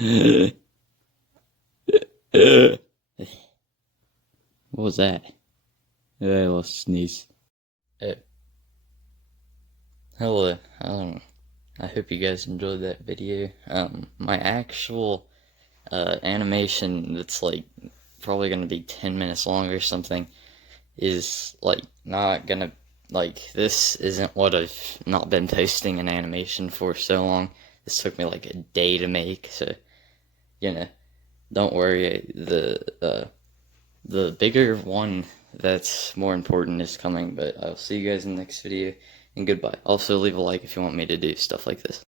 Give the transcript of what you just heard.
What was that? I lost sneeze. Hello. I hope you guys enjoyed that video. My actual animation that's like probably gonna be 10 minutes long or something is like not gonna, like, this isn't what I've not been posting an animation for so long. This took me like a day to make, so you know, don't worry. The bigger one that's more important is coming, but I'll see you guys in the next video, and goodbye. Also, leave a like if you want me to do stuff like this.